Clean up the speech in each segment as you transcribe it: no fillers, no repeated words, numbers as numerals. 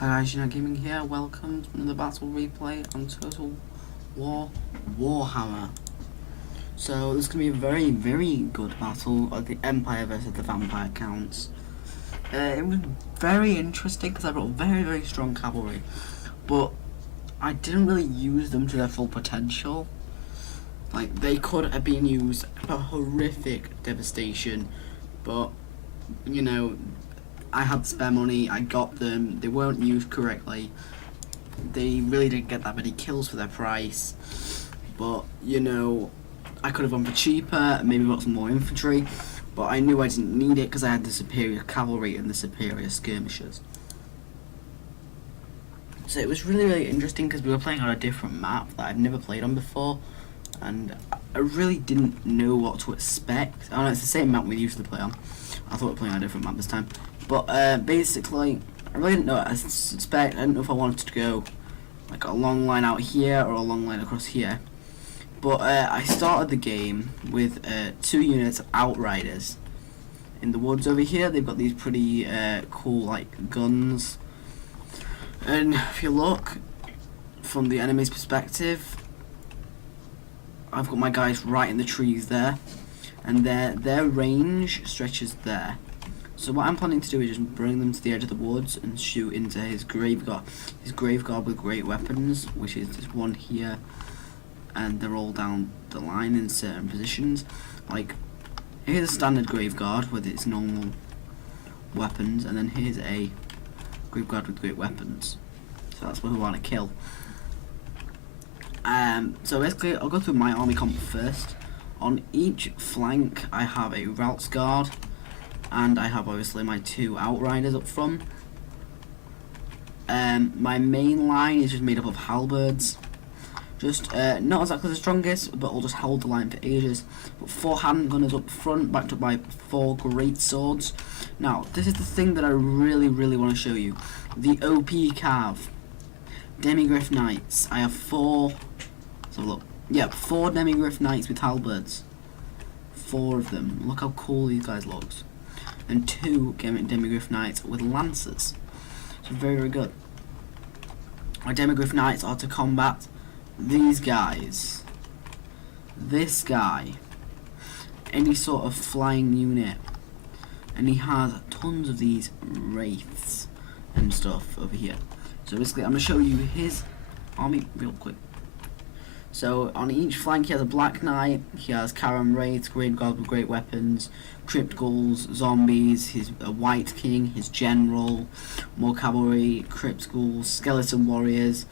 Hi guys, Gaming here. Welcome to another battle replay on Total War Warhammer. So this is gonna be a very good battle of the Empire versus the Vampire Counts. It was very interesting because I brought very strong cavalry, but I didn't really use them to their full potential. Like, they could have been used for horrific devastation, but you know, I had spare money, I got them, they weren't used correctly. They really didn't get that many kills for their price. But, you know, I could have gone for cheaper, maybe got some more infantry, but I knew I didn't need it because I had the superior cavalry and the superior skirmishers. So it was really interesting because we were playing on a different map that I've never played on before, and I really didn't know what to expect. I know it's the same map we usually play on. I thought we were playing on a different map this time. But basically, I really didn't know what I expect. I didn't know if I wanted to go like a long line out here or a long line across here. But I started the game with 2 units of Outriders. In the woods over here, they've got these pretty cool like guns. And if you look from the enemy's perspective, I've got my guys right in the trees there, and their range stretches there. So what I'm planning to do is just bring them to the edge of the woods and shoot into his grave guard with great weapons, which is this one here, and they're all down the line in certain positions. Like, here's a standard grave guard with its normal weapons, and then here's a grave guard with great weapons. So that's what we want to kill. So basically, I'll go through my army comp first. On each flank, I have a Routes Guard, and I have obviously my 2 Outriders up front. My main line is just made up of halberds. Just not exactly the strongest, but I'll just hold the line for ages. But 4 handgunners up front, backed up by 4 great swords. Now, this is the thing that I really want to show you. The OP Cav. Demigriff Knights. I have 4. Let's have a look. Yeah, 4 Demigriff Knights with halberds. 4 of them. Look how cool these guys look. And 2 Demigriff Knights with lancers. So very good. Our Demigriff Knights are to combat these guys, this guy, any sort of flying unit, and he has tons of these wraiths and stuff over here. So basically, I'm gonna show you his army real quick. So on each flank he has a Black Knight, he has Karam Wraiths, Great Guard with great weapons, Crypt Ghouls, Zombies, his White King, his General, more Cavalry, Crypt Ghouls, Skeleton Warriors.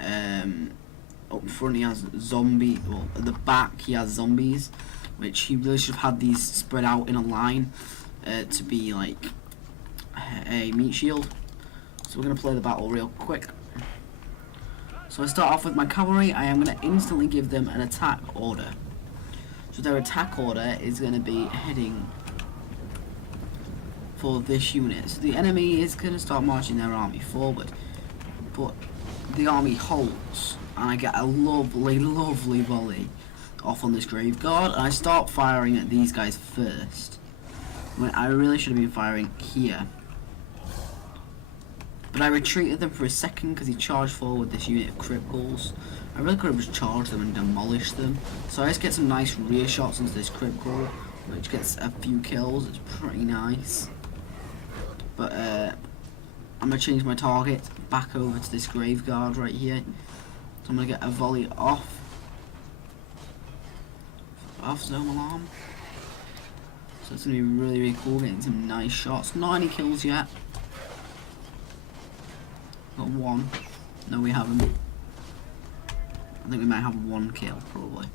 Up front he has Zombie, well at the back he has Zombies, which he really should have had these spread out in a line to be like a meat shield. So we're going to play the battle real quick. So I start off with my cavalry. I am going to instantly give them an attack order. So their attack order is going to be heading for this unit. So the enemy is going to start marching their army forward, but the army halts, and I get a lovely volley off on this grave guard, and I start firing at these guys first, when I really should have been firing here. But I retreated them for a second because he charged forward this unit of Crypt Ghouls. I really could have just charged them and demolished them. So I just get some nice rear shots into this Crypt Ghoul, which gets a few kills. It's pretty nice. But I'm going to change my target back over to this grave guard right here. So I'm going to get a volley off Zone Alarm. So it's going to be really cool, getting some nice shots. Not any kills yet. Got 1. No, we haven't. I think we might have 1 kill, probably.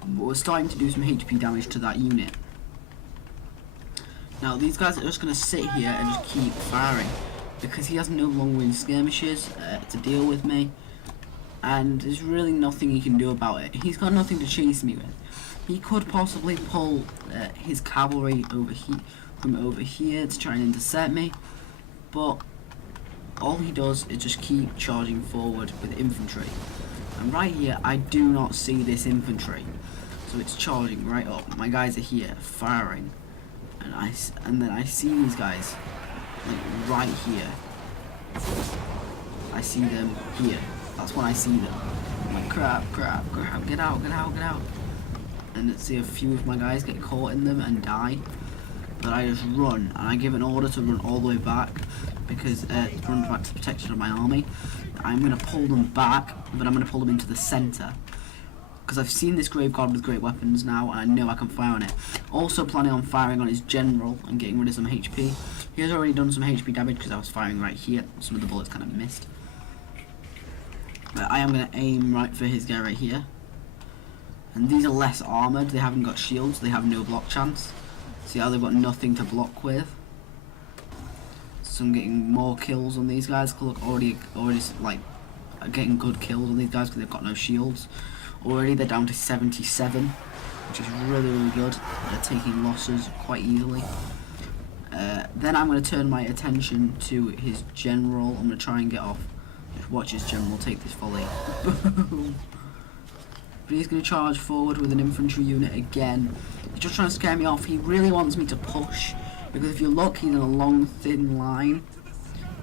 But we're starting to do some HP damage to that unit. Now, these guys are just going to sit here and just keep firing, because he has no long-range skirmishes to deal with me, and there's really nothing he can do about it. He's got nothing to chase me with. He could possibly pull his cavalry from over here to try and intercept me, but all he does is just keep charging forward with infantry. And right here, I do not see this infantry. So it's charging right up. My guys are here, firing. And then I see these guys, like, right here. I see them here. That's when I see them. I'm like, crap, get out. And see a few of my guys get caught in them and die. But I just run, and I give an order to run all the way back, because run back to the protection of my army. I'm going to pull them back, but I'm going to pull them into the centre. Because I've seen this grave guard with great weapons now, and I know I can fire on it. Also planning on firing on his general and getting rid of some HP. He has already done some HP damage because I was firing right here. Some of the bullets kind of missed. But I am going to aim right for his guy right here. And these are less armoured. They haven't got shields. They have no block chance. See how they've got nothing to block with. So I'm getting more kills on these guys. Look, already like getting good kills on these guys because they've got no shields. Already they're down to 77, which is really good. They're taking losses quite easily. Then I'm going to turn my attention to his general. I'm going to try and get off. Just watch his general take this volley. But he's going to charge forward with an infantry unit again. He's just trying to scare me off. He really wants me to push, because if you look, he's in a long, thin line,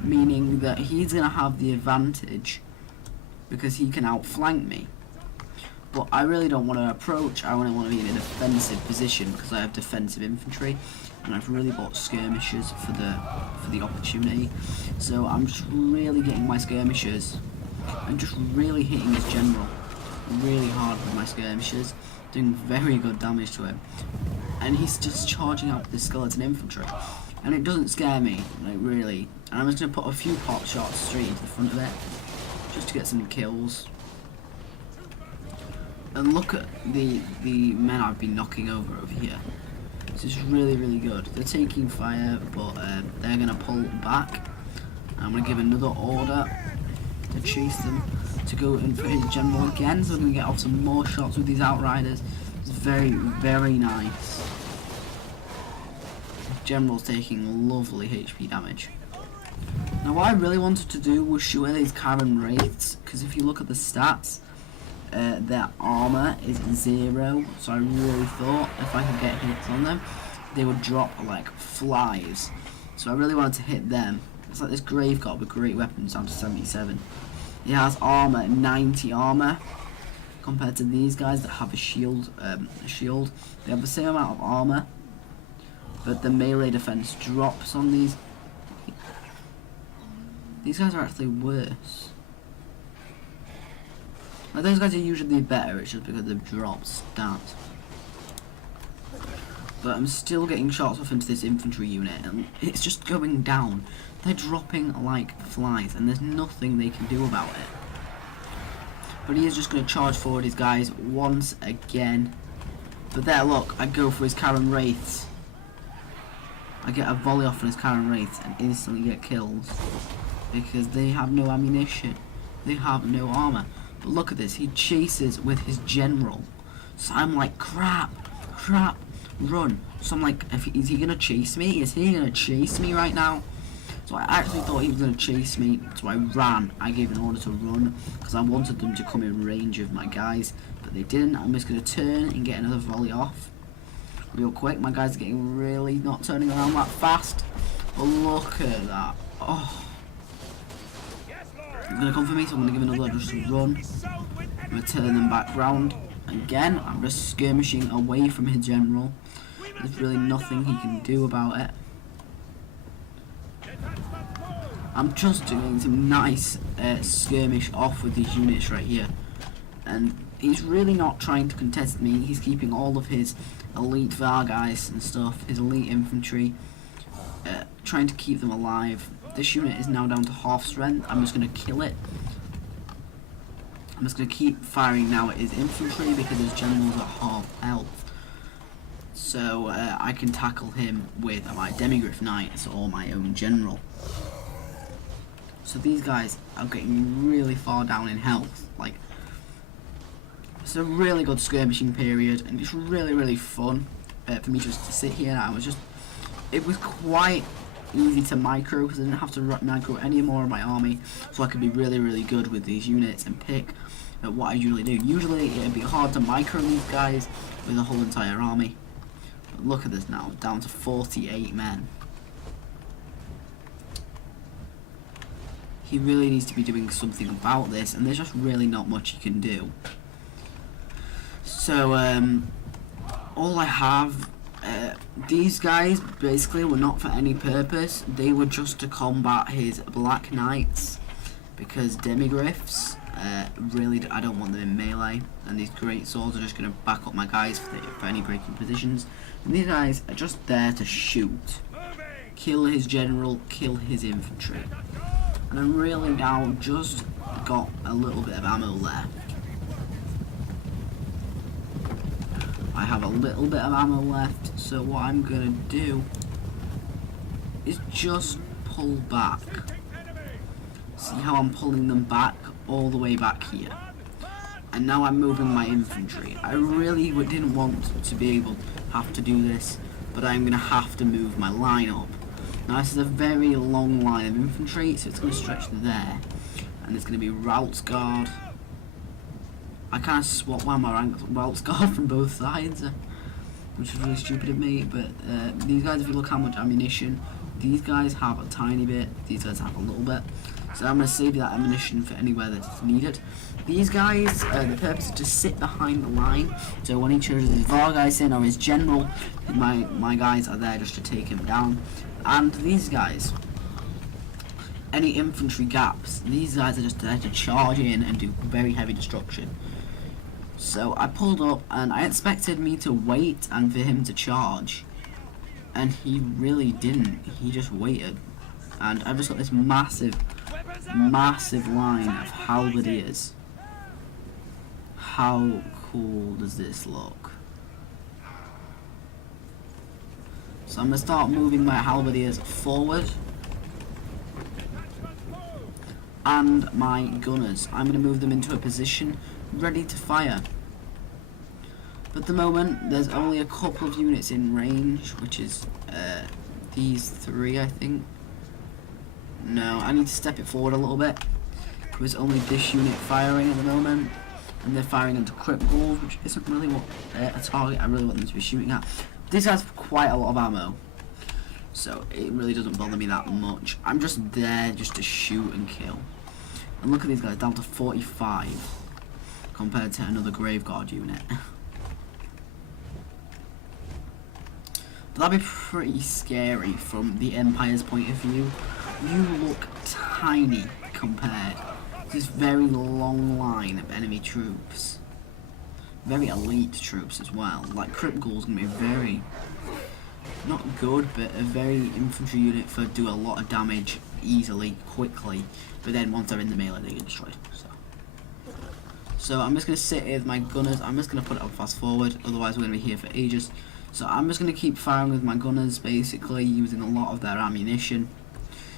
meaning that he's going to have the advantage because he can outflank me. But I really don't want to approach. I want to be in a defensive position because I have defensive infantry, and I've really bought skirmishers for the opportunity. So I'm just really getting my skirmishers and just really hitting his general really hard with my skirmishers, doing very good damage to him. And he's just charging out the skeleton infantry, and it doesn't scare me, like, really. And I'm just going to put a few pot shots straight into the front of it just to get some kills. And look at the men I've been knocking over here. This is really good. They're taking fire, but they're going to pull back. I'm going to give another order to chase them, to go in for his general again. So we're going to get off some more shots with these outriders. It's very nice. General's taking lovely HP damage. Now what I really wanted to do was shoot at these Karen Wraiths, because if you look at the stats, their armor is 0, so I really thought if I could get hits on them, they would drop like flies. So I really wanted to hit them. It's like this grave guard with great weapons down to 77. He has armor, 90 armor, compared to these guys that have a shield. They have the same amount of armor, but the melee defense drops on these. These guys are actually worse. Like, those guys are usually better, it's just because they've dropped stats. But I'm still getting shots off into this infantry unit, and it's just going down. They're dropping like flies, and there's nothing they can do about it. But he is just going to charge forward his guys once again. But there, look, I go for his Karen Wraiths. I get a volley off on his Karen Wraiths and instantly get kills, because they have no ammunition. They have no armor. But look at this, he chases with his general. So I'm like, crap, run. So I'm like, is he gonna chase me? Is he gonna chase me right now? So I actually thought he was gonna chase me, so I ran. I gave an order to run, because I wanted them to come in range of my guys, but they didn't. I'm just gonna turn and get another volley off real quick. My guys are getting really not turning around that fast. But look at that. Oh. He's going to come for me, so I'm going to give another just run. I'm going to turn them back round. Again, I'm just skirmishing away from his general. There's really nothing he can do about it. I'm just doing some nice skirmish off with these units right here. And he's really not trying to contest me. He's keeping all of his elite Vargeist and stuff, his elite infantry, trying to keep them alive. This unit is now down to half strength. I'm just going to kill it. I'm just going to keep firing now at his infantry because his general's at half health. So I can tackle him with my Demigriff Knights or my own general. So these guys are getting really far down in health. Like, it's a really good skirmishing period, and it's really fun for me just to sit here. It was quite easy to micro because I didn't have to micro any more of my army, so I could be really good with these units and pick what I usually do. Usually it'd be hard to micro these guys with a whole entire army. But look at this now, down to 48 men. He really needs to be doing something about this, and there's just really not much he can do. So, all I have, these guys basically were not for any purpose. They were just to combat his Black Knights, because Demigriffs, really, I don't want them in melee, and these great swords are just going to back up my guys for any breaking positions. And these guys are just there to shoot, kill his general, kill his infantry. And I'm really now just got a little bit of ammo left. I have a little bit of ammo left, so what I'm gonna do is just pull back. See how I'm pulling them back all the way back here. And now I'm moving my infantry. I really didn't want to be able to have to do this, but I'm gonna have to move my line up. Now this is a very long line of infantry, so it's gonna stretch there. And there's gonna be Routes Guard. I kind of swapped my Routes Guard from both sides, which is really stupid of me, but these guys, if you look how much ammunition, these guys have a tiny bit, these guys have a little bit. So I'm going to save that ammunition for anywhere that's needed. These guys, the purpose is to sit behind the line, so when he chooses his Vargeist in or his general, my guys are there just to take him down. And these guys, any infantry gaps, these guys are just there to charge in and do very heavy destruction. So I pulled up, and I expected me to wait and for him to charge, and he really didn't. He just waited, and I've just got this massive line of halberdiers. How cool does this look? So I'm going to start moving my halberdiers forward, and my gunners, I'm going to move them into a position ready to fire. But at the moment, there's only a couple of units in range, which is these three, I think. No, I need to step it forward a little bit. There's only this unit firing at the moment, and they're firing into crypt ghouls, which isn't really what a target I really want them to be shooting at. This has quite a lot of ammo, so it really doesn't bother me that much. I'm just there just to shoot and kill. And look at these guys, down to 45 compared to another Graveguard unit. But that'd be pretty scary from the Empire's point of view. You look tiny compared to this very long line of enemy troops. Very elite troops as well. Like Crypt Ghouls gonna be very, not good, but a very infantry unit for do a lot of damage easily, quickly. But then once they're in the melee, they get destroyed. So I'm just gonna sit here with my gunners. I'm just gonna put it up fast forward. Otherwise, we're gonna be here for ages. So I'm just gonna keep firing with my gunners, basically using a lot of their ammunition.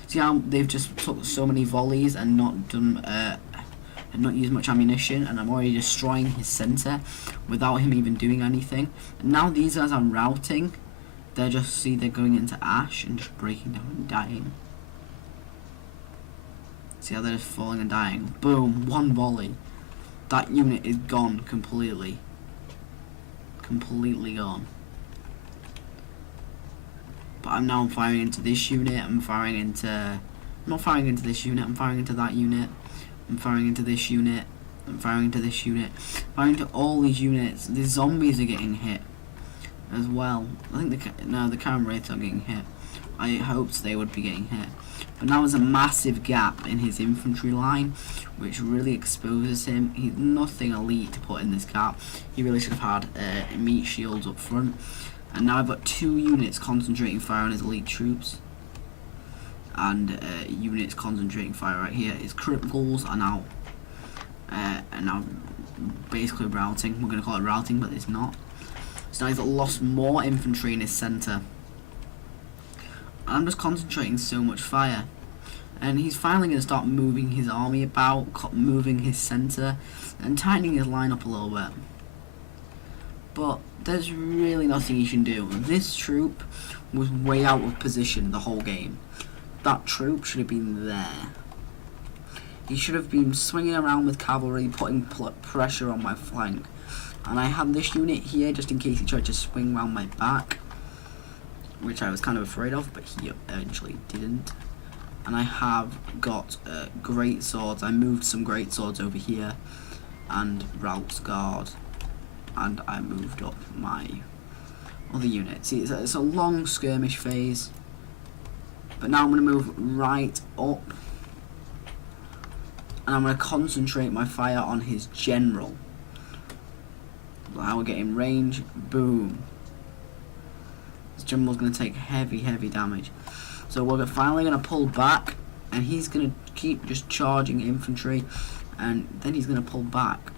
See how they've just took so many volleys and not done, and not used much ammunition, and I'm already destroying his center without him even doing anything. And now these guys I'm routing. They're just, see, they're going into ash and just breaking down and dying. See how they're just falling and dying. Boom, one volley. That unit is gone completely. Completely gone. But I'm now firing into this unit, I'm firing into... I'm not firing into this unit, I'm firing into that unit. I'm firing into this unit. I'm firing into this unit. Firing into all these units. The zombies are getting hit as well. I think the cannon wraiths are getting hit. I hoped they would be getting hit. But now there's a massive gap in his infantry line, which really exposes him. He's nothing elite to put in this gap. He really should have had meat shields up front. And now I've got two units concentrating fire on his elite troops. And units concentrating fire right here. His crypt ghouls are now basically routing. We're going to call it routing, but it's not. So now he's lost more infantry in his centre. I'm just concentrating so much fire. And he's finally going to start moving his army about, moving his centre, and tightening his line up a little bit. But there's really nothing he can do. This troop was way out of position the whole game. That troop should have been there. He should have been swinging around with cavalry, putting pressure on my flank. And I had this unit here just in case he tried to swing round my back, which I was kind of afraid of, but he eventually didn't. and I have got great swords. I moved some great swords over here, and Ralph's guard, and I moved up my other unit. See, it's a long skirmish phase, but now I'm going to move right up, and I'm going to concentrate my fire on his general. Now we're getting range. Boom. This general's going to take heavy damage. So we're finally going to pull back, and he's going to keep just charging infantry, and then he's going to pull back.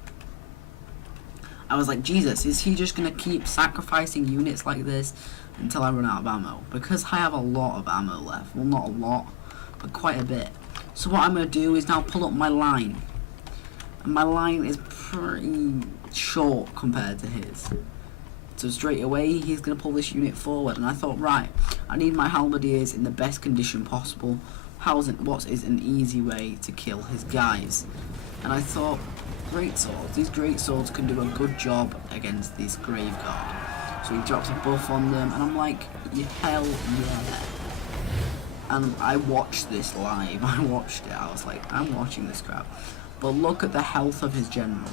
I was like, Jesus, is he just going to keep sacrificing units like this until I run out of ammo? Because I have a lot of ammo left. Well, not a lot, but quite a bit. So what I'm going to do is now pull up my line. And my line is pretty short compared to his. So straight away, he's going to pull this unit forward. And I thought, right, I need my halberdiers in the best condition possible. What is an easy way to kill his guys? And I thought, great swords. These great swords can do a good job against this grave guard. So he drops a buff on them, and I'm like, hell yeah. And I watched this live. I watched it. I was like, I'm watching this crap. But look at the health of his general.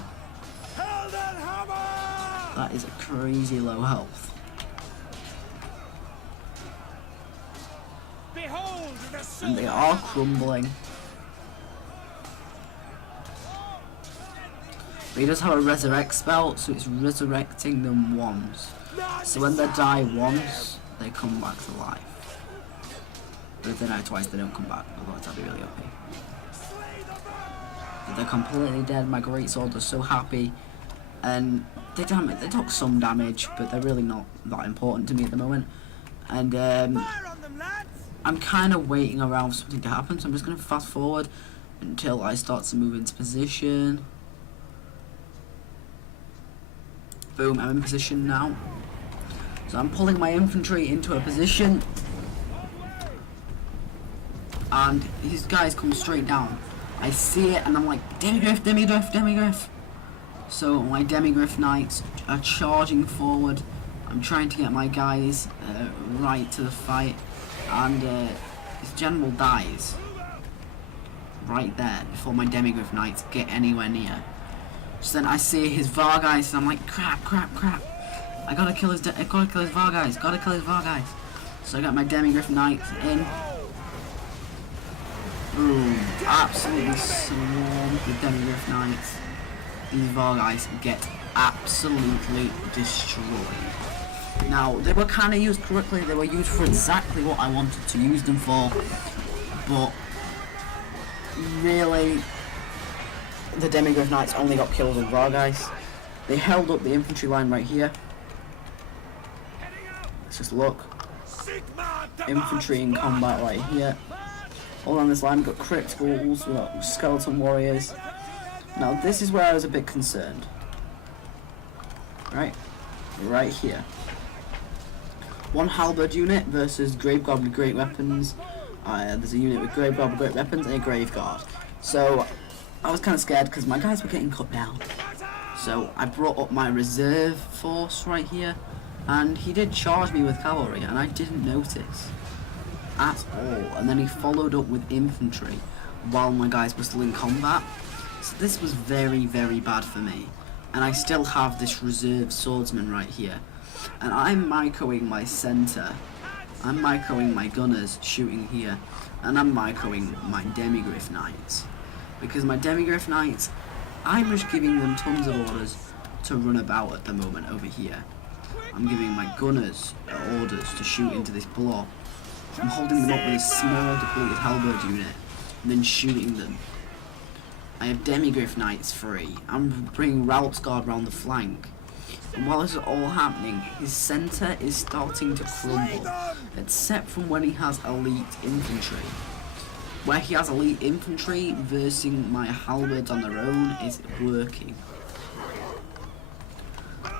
That is a crazy low health. And they are crumbling. But he does have a resurrect spell, so it's resurrecting them once. So when they die once, they come back to life. But if they die twice, they don't come back. Otherwise, I'd be really happy. But they're completely dead. My great sword is so happy. And they took some damage, but they're really not that important to me at the moment. And I'm kind of waiting around for something to happen, so I'm just going to fast forward until I start to move into position. Boom, I'm in position now. So I'm pulling my infantry into a position, and these guys come straight down. I see it, and I'm like, Demigriff, Demigriff, Demigriff. So my Demigriff knights are charging forward. I'm trying to get my guys right to the fight, and his general dies right there before my Demigriff knights get anywhere near. So then I see his Vargeist, and I'm like, crap. I gotta kill his Vargeist. Gotta kill his Vargeist. So I got my Demigriff knights in. Boom! Absolutely swarmed with Demigriff knights. These Vargeist get absolutely destroyed. Now, they were kind of used correctly. They were used for exactly what I wanted to use them for. But really, the Demigriff Knights only got killed with Vargeist. They held up the infantry line right here. Let's just look. Infantry in combat right here. All on this line, we've got criticals, we've got skeleton warriors. Now this is where I was a bit concerned. Right here. One halberd unit versus grave guard with great weapons. There's a unit with grave guard with great weapons and a grave guard. So I was kind of scared because my guys were getting cut down. So I brought up my reserve force right here, and he did charge me with cavalry, and I didn't notice at all. And then he followed up with infantry while my guys were still in combat. So this was very bad for me. And I still have this reserve swordsman right here. And I'm microing my center. I'm microing my gunners shooting here. And I'm microing my Demigriff knights. Because my Demigriff knights, I'm just giving them tons of orders to run about at the moment over here. I'm giving my gunners orders to shoot into this block. I'm holding them up with a small depleted halberd unit and then shooting them. I have Demigriff knights free. I'm bringing Ralph's guard round the flank. And while this is all happening, his centre is starting to crumble, except from when he has elite infantry. Where he has elite infantry versus my halberds on their own is working.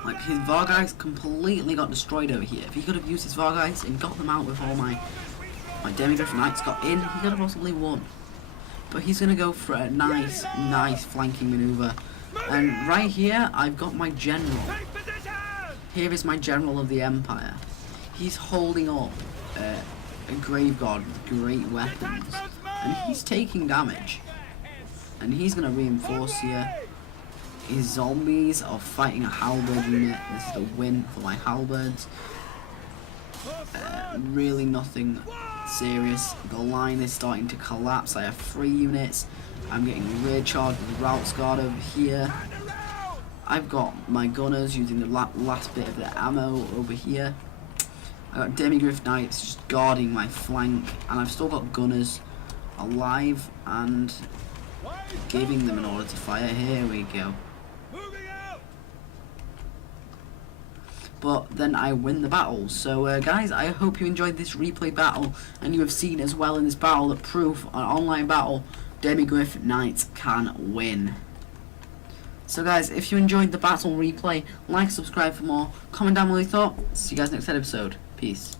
Like, his Vargeist completely got destroyed over here. If he could have used his Vargeist and got them out before my Demigriff knights got in, he could have possibly won. But he's going to go for a nice flanking maneuver. And right here, I've got my general. Here is my general of the Empire. He's holding up a grave guard with great weapons. and he's taking damage. And he's going to reinforce here. His zombies are fighting a halberd unit. This is the win for my halberds. Really nothing serious. The line is starting to collapse. I have 3 units. I'm getting rear charged with the Routes Guard over here. I've got my gunners using the last bit of the ammo over here. I've got Demigriff Knights just guarding my flank, and I've still got gunners alive and giving them an order to fire. Here we go. But then I win the battle. So guys, I hope you enjoyed this replay battle, and you have seen as well in this battle that proof on online battle Demigriff Knights can win. So guys, if you enjoyed the battle replay, like, subscribe for more, comment down below your thought. See you guys next episode. Peace.